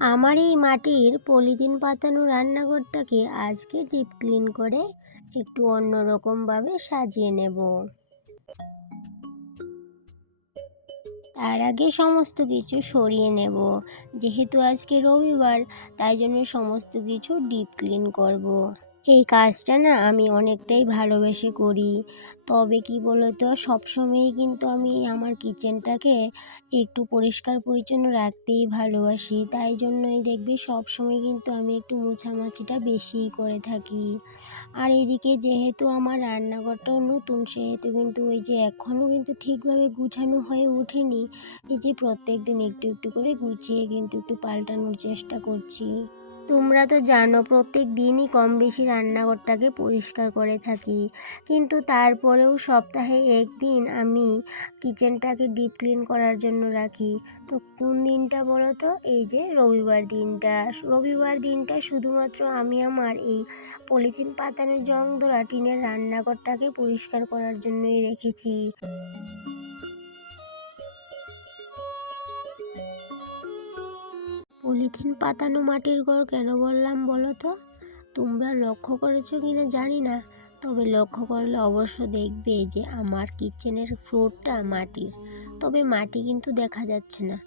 আমার এই মাটির পলিথিন পাতানো রান্নাঘরটাকে আজকে ডিপ ক্লিন করে একটু অন্যরকমভাবে সাজিয়ে নেব। তার আগে সমস্ত কিছু সরিয়ে নেব। যেহেতু আজকে রবিবার, তাই জন্য সমস্ত কিছু ডিপ ক্লিন করব। এই কাজটা না আমি অনেকটাই ভালোবেসে করি। তবে কি বলতো, সবসময়ই কিন্তু আমি আমার কিচেনটাকে একটু পরিষ্কার পরিচ্ছন্ন রাখতেই ভালোবাসি। তাই জন্যই দেখবি সবসময় কিন্তু আমি একটু মোছামাছিটা বেশিই করে থাকি। আর এদিকে যেহেতু আমার রান্নাঘরটাও নতুন, সেহেতু কিন্তু ওই যে এখনও কিন্তু ঠিকভাবে গুছানো হয়ে ওঠেনি। এই যে প্রত্যেক দিন একটু একটু করে গুছিয়ে কিন্তু একটু পাল্টানোর চেষ্টা করছি। তোমরা তো জানো প্রত্যেক দিনই কম বেশি রান্নাঘরটাকে পরিষ্কার করে থাকি, কিন্তু তারপরেও সপ্তাহে একদিন আমি কিচেনটাকে ডিপ ক্লিন করার জন্য রাখি। তো কোন দিনটা বলো তো? এই যে রবিবার দিনটা শুধুমাত্র আমি আমার এই পলিথিন পাতানো জং ধরা টিনের রান্নাঘরটাকে পরিষ্কার করার জন্যই রেখেছি। পলিথিন পাতানো মাটির ঘর কেন বললাম বলো তো? তোমরা লক্ষ্য করেছো কিনা জানি না, তবে লক্ষ্য করলে অবশ্য দেখবে যে আমার কিচেনের ফ্লোরটা মাটির, তবে মাটি কিন্তু দেখা যাচ্ছে না।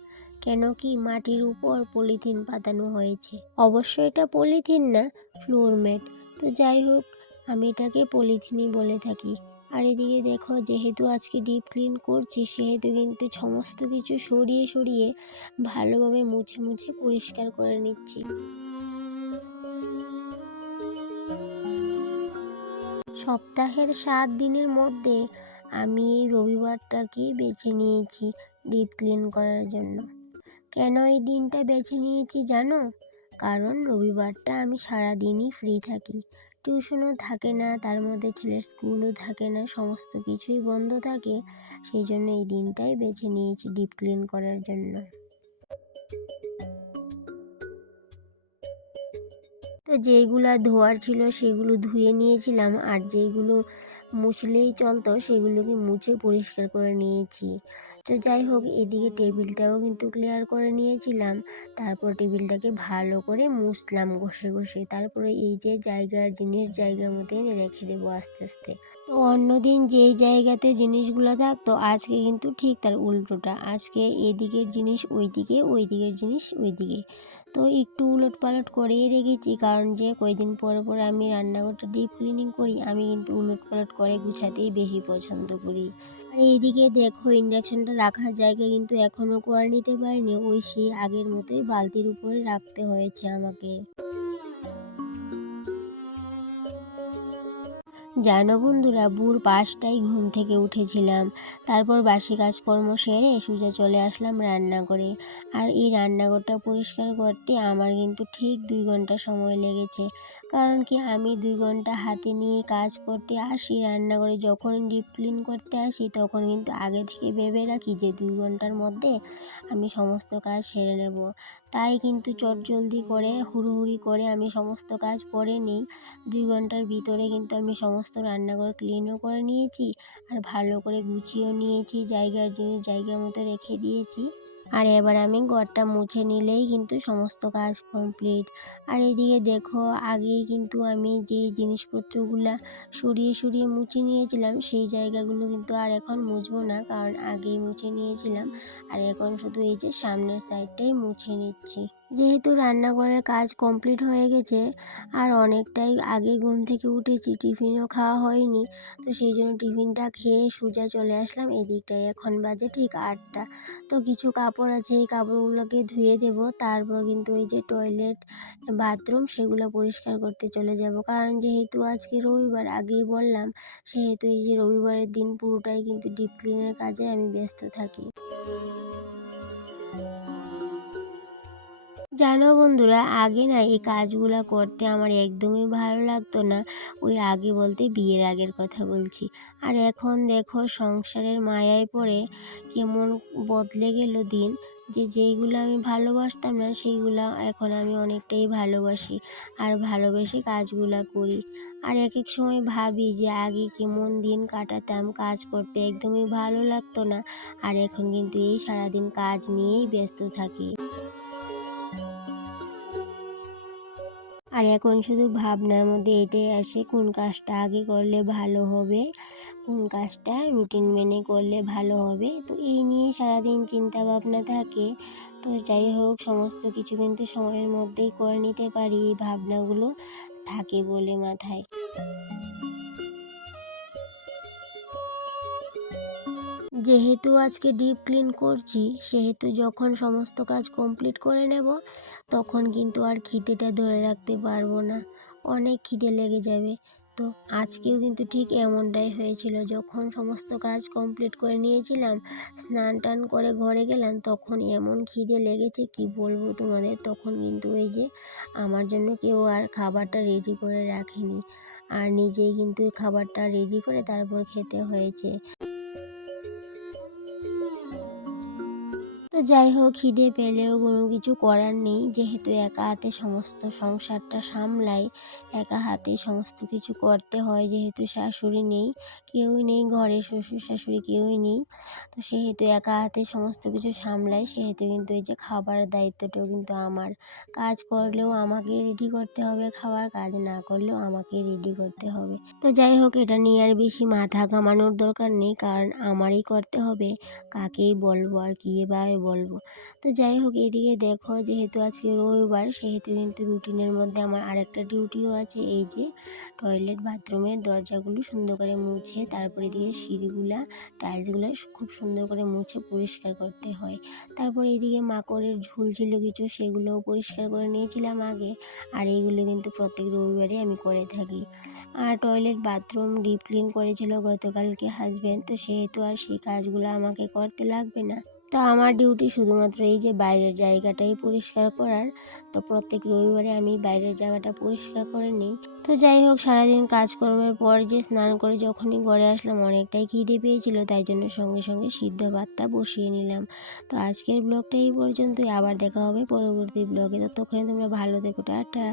কেন কি মাটির উপর পলিথিন পাতানো হয়েছে। অবশ্য এটা পলিথিন না, ফ্লোরমেট। তো যাই হোক, আমি এটাকে পলিথিনই বলে থাকি। আর এদিকে দেখো, যেহেতু আজকে ডিপ ক্লিন করছি, সেহেতু কিন্তু সমস্ত কিছু সরিয়ে সরিয়ে ভালোভাবে মুছে মুছে পরিষ্কার করে নিচ্ছি। সপ্তাহের 7 দিনের মধ্যে আমি এই রবিবারটাকেই বেছে নিয়েছি ডিপ ক্লিন করার জন্য। কেন এই দিনটা বেছে নিয়েছি জানো? কারণ রবিবারটা আমি সারাদিনই ফ্রি থাকি। টিউশনও থাকে না, তার মধ্যে ছেলের স্কুলও থাকে না, সমস্ত কিছুই বন্ধ থাকে। সেই জন্য এই দিনটাই বেছে নিয়েছি ডিপ ক্লিন করার জন্য। তো যেইগুলা ধোয়ার ছিল সেগুলো ধুয়ে নিয়েছিলাম, আর যেইগুলো মুছলেই চলতো সেগুলোকে মুছে পরিষ্কার করে নিয়েছি। তো যাই হোক, এদিকে টেবিলটাও কিন্তু ক্লিয়ার করে নিয়েছিলাম। তারপর টেবিলটাকে ভালো করে মুছলাম ঘষে ঘষে। তারপরে এই যে জায়গার জিনিস জায়গা মতো এনে রেখে দেবো আস্তে আস্তে। তো অন্যদিন যেই জায়গাতে জিনিসগুলো থাকতো, আজকে কিন্তু ঠিক তার উল্টোটা। আজকে এদিকের জিনিস ওইদিকে, ওই দিকের জিনিস ওইদিকে। তো একটু উলট পালট করেই রেখেছি, কারণ যে কয়দিন পর পর আমি রান্নাঘরটা ডিপ ক্লিনিং করি, আমি কিন্তু উলট পালট করে গুছাতেই বেশি পছন্দ করি। আর এইদিকে দেখো, ইন্ডাকশনটা রাখার জায়গা কিন্তু এখনও করে নিতে পারিনি। ওই সেই আগের মতোই বালতির উপরে রাখতে হয়েছে আমাকে। জানো বন্ধুরা, ভোর 5টায় ঘুম থেকে উঠেছিলাম। তারপর বাসি কাজকর্ম সেরে সোজা চলে আসলাম রান্নাঘরে। আর এই রান্নাঘরটা পরিষ্কার করতে আমার কিন্তু ঠিক 2 ঘন্টা সময় লেগেছে। কারণ কি, আমি 2 ঘন্টা হাতে নিয়ে কাজ করতে আসি রান্নাঘরে। যখন ডিপ ক্লিন করতে আসি তখন কিন্তু আগে থেকে ভেবে রাখি যে 2 ঘন্টার মধ্যে আমি সমস্ত কাজ সেরে নেব। তাই কিন্তু চটজলদি করে হুড়োহুড়ি করে আমি সমস্ত কাজ করে নিই। 2 ঘন্টার ভিতরে কিন্তু আমি সমস্ত রান্নাঘর ক্লিনও করে নিয়েছি, আর ভালো করে গুছিয়েও নিয়েছি, জায়গার জিনিস জায়গা মতো রেখে দিয়েছি। আর এবার আমি ঘরটা মুছে নিলেই কিন্তু সমস্ত কাজ কমপ্লিট। আর এদিকে দেখো, আগেই কিন্তু আমি যেই জিনিসপত্রগুলা সরিয়ে সরিয়ে মুছে নিয়েছিলাম, সেই জায়গাগুলো কিন্তু আর এখন মুছবো না, কারণ আগেই মুছে নিয়েছিলাম। আর এখন শুধু এই যে সামনের সাইডটাই মুছে নিচ্ছি। যেহেতু রান্নাঘরের কাজ কমপ্লিট হয়ে গেছে, আর অনেকটাই আগে ঘুম থেকে উঠেছি, টিফিনও খাওয়া হয়নি। তো সেই জন্য টিফিনটা খেয়ে সোজা চলে আসলাম এদিকটায়। এখন বাজে ঠিক 8টা। তো কিছু কাপড় আছে, এই কাপড়গুলোকে ধুয়ে দেব। তারপর কিন্তু এই যে টয়লেট, বাথরুম সেগুলো পরিষ্কার করতে চলে যাব। কারণ যেহেতু আজকে রবিবার, আগেই বললাম, সেহেতু এই যে রবিবারের দিন পুরোটাই কিন্তু ডিপ ক্লিনের কাজে আমি ব্যস্ত থাকি। জানো বন্ধুরা, আগে না এই কাজগুলো করতে আমার একদমই ভালো লাগতো না। ওই আগে বলতে বিয়ের আগের কথা বলছি। আর এখন দেখো, সংসারের মায়ায় পড়ে কেমন বদলে গেল দিন। যেইগুলো আমি ভালোবাসতাম না, সেইগুলো এখন আমি অনেকটাই ভালোবাসি, আর ভালোবেসে কাজগুলো করি। আর এক এক সময় ভাবি যে আগে কেমন দিন কাটাতাম, কাজ করতে একদমই ভালো লাগতো না। আর এখন কিন্তু এই সারাদিন কাজ নিয়েই ব্যস্ত থাকি। আর এখন শুধু ভাবনার মধ্যে এটাই আসে কোন কাজটা আগে করলে ভালো হবে, কোন কাজটা রুটিন মেনে করলে ভালো হবে। তো এই নিয়ে সারাদিন চিন্তা ভাবনা থাকে। তো যাই হোক, সমস্ত কিছু কিন্তু সময়ের মধ্যেই করে নিতে পারি, এই ভাবনাগুলো থাকে বলে মাথায়। যেহেতু আজকে ডিপ ক্লিন করছি, সেহেতু যখন সমস্ত কাজ কমপ্লিট করে নেব, তখন কিন্তু আর খিদেটা ধরে রাখতে পারবো না, অনেক খিদে লেগে যাবে। তো আজকেও কিন্তু ঠিক এমনটাই হয়েছিল, যখন সমস্ত কাজ কমপ্লিট করে নিয়েছিলাম, স্নান টান করে ঘরে গেলাম, তখন এমন খিদে লেগেছে কি বলবো তোমাদের। তখন কিন্তু এই যে আমার জন্য কেউ আর খাবারটা রেডি করে রাখেনি, আর নিজেই কিন্তু খাবারটা রেডি করে তারপর খেতে হয়েছে। তো যাই হোক, খিদে পেলেও কোনো কিছু করার নেই, যেহেতু একা হাতে সমস্ত সংসারটা সামলাই, একা হাতে সমস্ত কিছু করতে হয়, যেহেতু শাশুড়ি নেই, কেউই নেই ঘরে, শ্বশুর শাশুড়ি কেউই নেই। তো সেহেতু একা হাতে সমস্ত কিছু সামলাই, সেহেতু কিন্তু এই যে খাবারের দায়িত্বটাও কিন্তু আমার। কাজ করলেও আমাকেই রেডি করতে হবে খাবার, কাজ না করলেও আমাকেই রেডি করতে হবে। তো যাই হোক, এটা নিয়ে আর বেশি মাথা ঘামানোর দরকার নেই, কারণ আমারই করতে হবে, কাকেই বলবো আর কী এবার বলবো। তো যাই হোক, এদিকে দেখো, যেহেতু আজকে রবিবার, সেহেতু কিন্তু রুটিনের মধ্যে আমার আরেকটা ডিউটিও আছে, এই যে টয়লেট বাথরুমের দরজাগুলো সুন্দর করে মুছে, তারপরে এদিকে সিঁড়িগুলা টাইলসগুলো খুব সুন্দর করে মুছে পরিষ্কার করতে হয়। তারপরে এদিকে মাকড়ের ঝুল ছিল কিছু, সেগুলোও পরিষ্কার করে নিয়েছিলাম আগে, আর এইগুলো কিন্তু প্রত্যেক রবিবারে আমি করে থাকি। আর টয়লেট বাথরুম ডিপ ক্লিন করেছিল গতকালকে হাজব্যান্ড, তো সেহেতু আর সেই কাজগুলো আমাকে করতে লাগবে না। তো আমার ডিউটি শুধুমাত্র এই যে বাইরের জায়গাটাই পরিষ্কার করার। তো প্রত্যেক রবিবারে আমি বাইরের জায়গাটা পরিষ্কার করে নিই। তো যাই হোক, সারাদিন কাজকর্মের পর যে স্নান করে যখনই ঘরে আসলাম, অনেকটাই খিদে পেয়েছিল, তাই জন্য সঙ্গে সঙ্গে সিদ্ধ ভাতটা বসিয়ে নিলাম। তো আজকের ব্লগটা এই পর্যন্তই, আবার দেখা হবে পরবর্তী ব্লগে। ততক্ষণে তোমরা ভালো থেকো, টাটা।